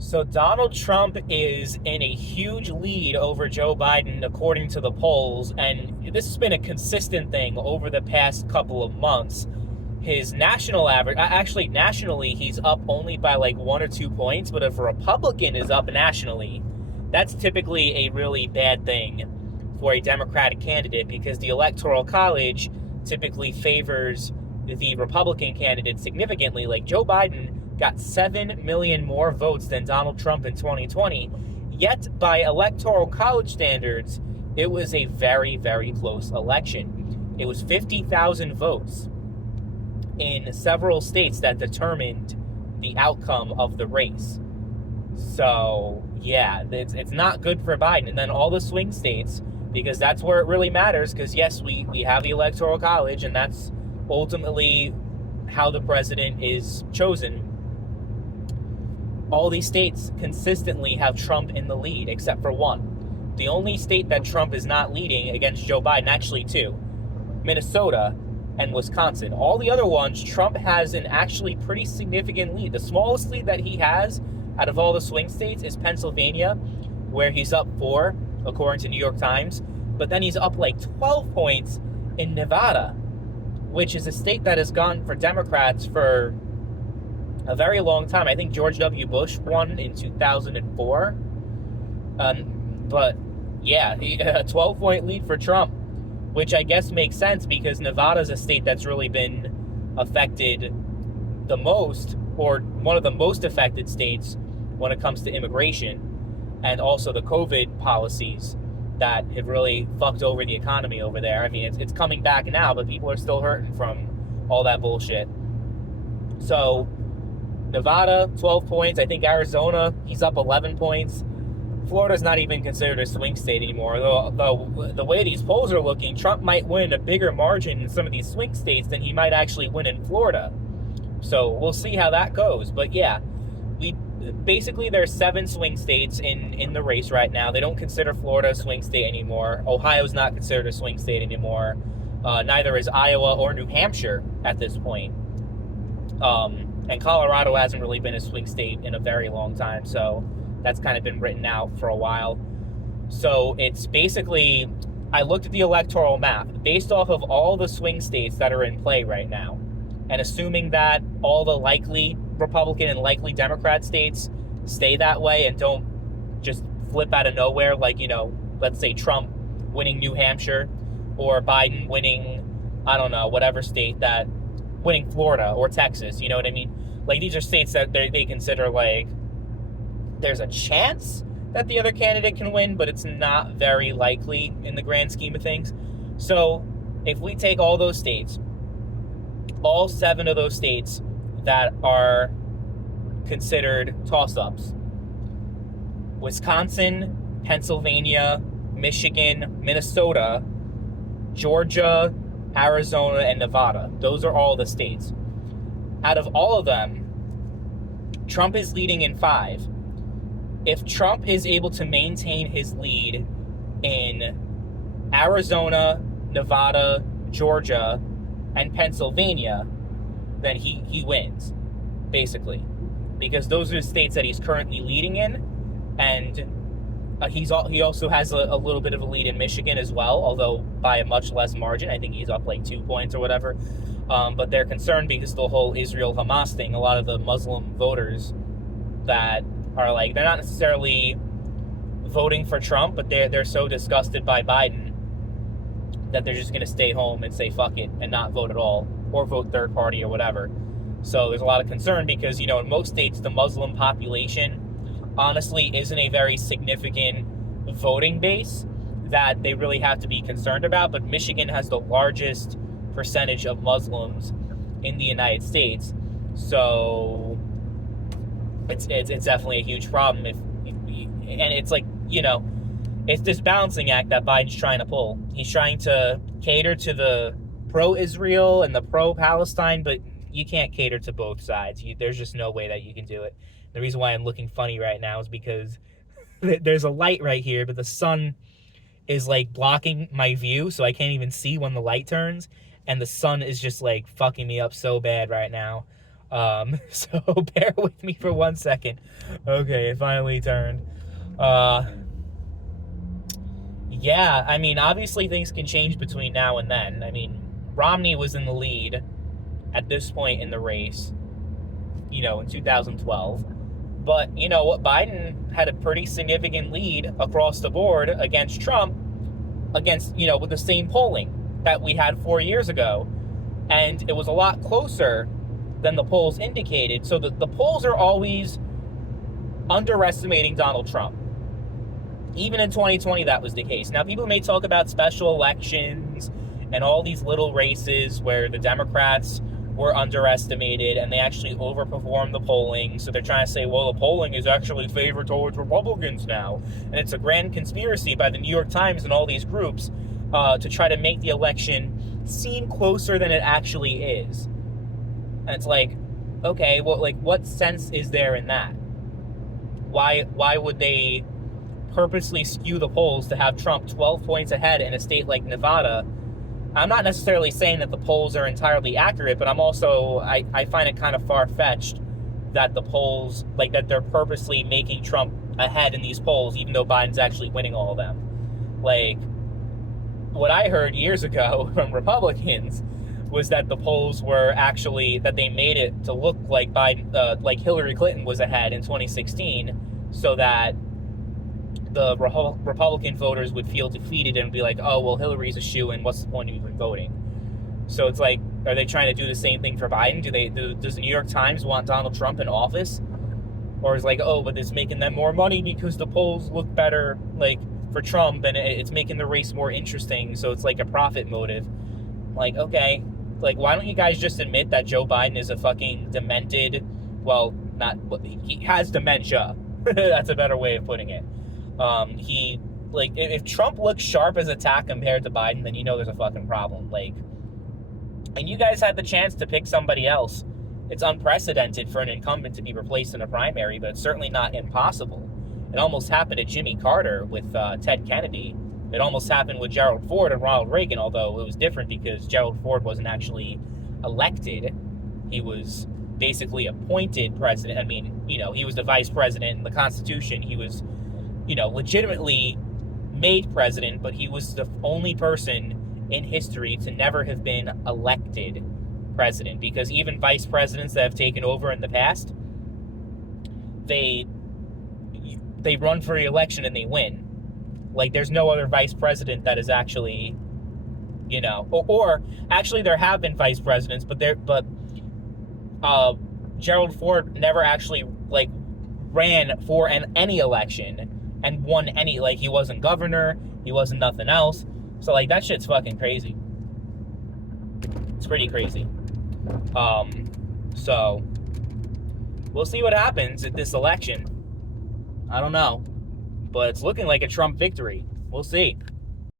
So Donald Trump is in a huge lead over Joe Biden, according to the polls, and this has been a consistent thing over the past couple of months. His national average, actually nationally, he's up only by like 1 or 2 points, but if a Republican is up nationally, that's typically a really bad thing for a Democratic candidate because the Electoral College typically favors the Republican candidate significantly. Like Joe Biden got 7 million more votes than Donald Trump in 2020. Yet, by Electoral College standards, it was a very, very close election. It was 50,000 votes in several states that determined the outcome of the race. So, yeah, it's not good for Biden. And then all the swing states, because that's where it really matters, because, yes, we have the Electoral College, and that's ultimately how the president is chosen. All these states consistently have Trump in the lead, except for one. The only state that Trump is not leading against Joe Biden, actually two, Minnesota and Wisconsin. All the other ones, Trump has an actually pretty significant lead. The smallest lead that he has out of all the swing states is Pennsylvania, where he's up 4, according to New York Times. But then he's up like 12 points in Nevada, which is a state that has gone for Democrats for a very long time. I think George W. Bush won in 2004. But yeah, a 12-point lead for Trump, which I guess makes sense because Nevada is a state that's really been affected the most, or one of the most affected states when it comes to immigration and also the COVID policies that have really fucked over the economy over there. I mean, it's coming back now, but people are still hurting from all that bullshit. So Nevada, 12 points. I think Arizona, he's up 11 points. Florida's not even considered a swing state anymore. Though the way these polls are looking, Trump might win a bigger margin in some of these swing states than he might actually win in Florida. So we'll see how that goes. But yeah, basically there's 7 swing states in the race right now. They don't consider Florida a swing state anymore. Ohio's not considered a swing state anymore. Neither is Iowa or New Hampshire at this point. And Colorado hasn't really been a swing state in a very long time, so that's kind of been written out for a while. So it's basically, I looked at the electoral map based off of all the swing states that are in play right now, and assuming that all the likely Republican and likely Democrat states stay that way and don't just flip out of nowhere, like, let's say Trump winning New Hampshire or Biden winning, I don't know, whatever state that, winning Florida or Texas, you know what I mean? Like, these are states that they consider, like, there's a chance that the other candidate can win, but it's not very likely in the grand scheme of things. So if we take all those states, all 7 of those states that are considered toss-ups, Wisconsin, Pennsylvania, Michigan, Minnesota, Georgia, Arizona, and Nevada. Those are all the states. Out of all of them, Trump is leading in 5. If Trump is able to maintain his lead in Arizona, Nevada, Georgia, and Pennsylvania, then he wins, basically. Because those are the states that he's currently leading in, and he also has a little bit of a lead in Michigan as well, although by a much less margin. I think he's up like 2 points or whatever. But they're concerned because the whole Israel-Hamas thing, a lot of the Muslim voters that are like, they're not necessarily voting for Trump, but they're so disgusted by Biden that they're just going to stay home and say fuck it and not vote at all, or vote third party or whatever. So there's a lot of concern because, in most states, the Muslim population honestly isn't a very significant voting base that they really have to be concerned about. But Michigan has the largest percentage of Muslims in the United States, so it's definitely a huge problem. And it's like, it's this balancing act that Biden's trying to pull. He's trying to cater to the pro-Israel and the pro-Palestine, but you can't cater to both sides. There's just no way that you can do it. The reason why I'm looking funny right now is because there's a light right here, but the sun is like blocking my view, so I can't even see when the light turns, and the sun is just like fucking me up so bad right now. So bear with me for 1 second. Okay, it finally turned. Uh, yeah, I mean, obviously things can change between now and then. I mean, Romney was in the lead at this point in the race, in 2012. But you know what? Biden had a pretty significant lead across the board against Trump, with the same polling that we had 4 years ago. And it was a lot closer than the polls indicated. So the polls are always underestimating Donald Trump. Even in 2020, that was the case. Now, people may talk about special elections and all these little races where the Democrats were underestimated and they actually overperformed the polling. So they're trying to say, well, the polling is actually favored towards Republicans now. And it's a grand conspiracy by the New York Times and all these groups to try to make the election seem closer than it actually is. And it's like, okay, well, like, what sense is there in that? Why would they purposely skew the polls to have Trump 12 points ahead in a state like Nevada? I'm not necessarily saying that the polls are entirely accurate, but I'm also, I find it kind of far-fetched that the polls, like, that they're purposely making Trump ahead in these polls, even though Biden's actually winning all of them. Like, what I heard years ago from Republicans was that the polls were actually, that they made it to look like Biden, like Hillary Clinton was ahead in 2016, so that the Republican voters would feel defeated and be like, oh, well, Hillary's a shoo-in, what's the point of even voting? So it's like, are they trying to do the same thing for Biden? Does the New York Times want Donald Trump in office? Or is like, oh, but it's making them more money because the polls look better, like, for Trump, and it's making the race more interesting, so it's like a profit motive. Like, okay, like, why don't you guys just admit that Joe Biden is a fucking demented, well, he has dementia. That's a better way of putting it. If Trump looks sharp as a tack compared to Biden, then there's a fucking problem. Like, and you guys had the chance to pick somebody else. It's unprecedented for an incumbent to be replaced in a primary, but it's certainly not impossible. It almost happened to Jimmy Carter with Ted Kennedy. It almost happened with Gerald Ford and Ronald Reagan, although it was different because Gerald Ford wasn't actually elected. He was basically appointed president. I mean, he was the vice president in the Constitution. He was, legitimately made president, but he was the only person in history to never have been elected president, because even vice presidents that have taken over in the past, they run for re-election and they win. Like, there's no other vice president that is actually, or actually there have been vice presidents, but Gerald Ford never actually, like, ran for any election and won any, like, he wasn't governor, he wasn't nothing else. So, like, that shit's fucking crazy. It's pretty crazy. So we'll see what happens at this election. I don't know, but it's looking like a Trump victory. We'll see.